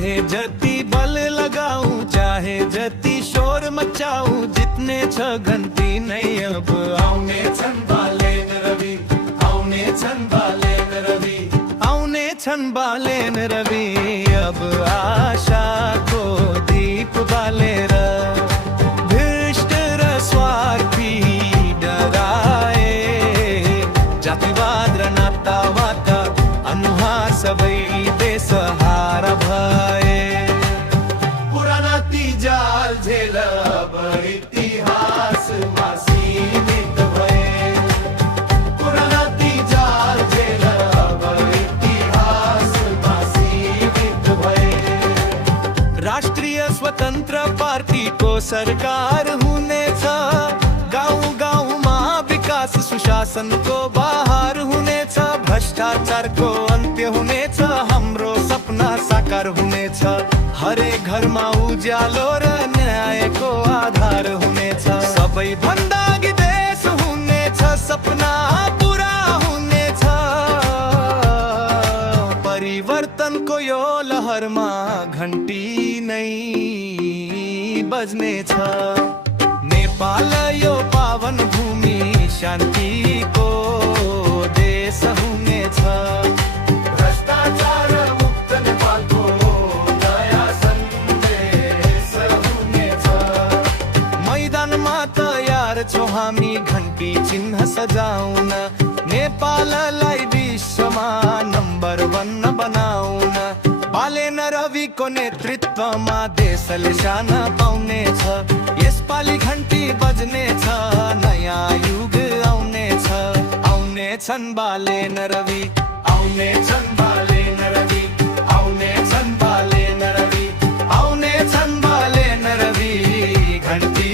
चाहे जति बल लगाऊं, चाहे जति शोर मचाऊं, जितने छ घंटी नहीं अब आउने छन् बालेन रवि, आउने छन् बालेन रवि, आउने छन् बालेन रवि। अब आशाको दीप बालेर भ्रष्ट र स्वार्थी डराए, जातिवाद र नातावाद अनुहार सबै बेसहारा भए। पुराना ती जाल झेल अब इतिहासमा सीमित भए, पुराना ती जाल झेल अब इतिहासमा सीमित भए। राष्ट्रिय स्वतन्त्र पार्टीको सरकार हुनेछ, गाउँ गाउँमा विकास सुशासनको बहार हुनेछ, भ्रष्टाचारको अन्त्य हुनेछ, हाम्रो सपना साकार हुनेछ, हरेक घरमा उज्यालो र न्यायको आधार हुनेछ, सबैभन्दा अघि देश हुनेछ, सपना पुरा हुनेछ। परिवर्तनको यो लहरमा घन्टी नै बज्नेछ। नेपाल यो पावन भूमि शान्तिको देश हुनेछ, भ्रष्टाचार मुक्त नेपालको नयाँ सन्देश हुनेछ। मैदानमा तयार छौँ हामी घन्टी चिन्ह सजाउन, नेपाललाई विश्वमा नम्बर 1 बनाउन। बालेन रविको नेतृत्वमा देशले शान पाउनेछ, यसपालि घन्टी बज्नेछ, नयाँ युग आउनेछ, आउने छन् बालेन रवि, आउने छन् बालेन रवि, आउने छन् बालेन रवि, आउने छन् बालेन रवि। घन्टी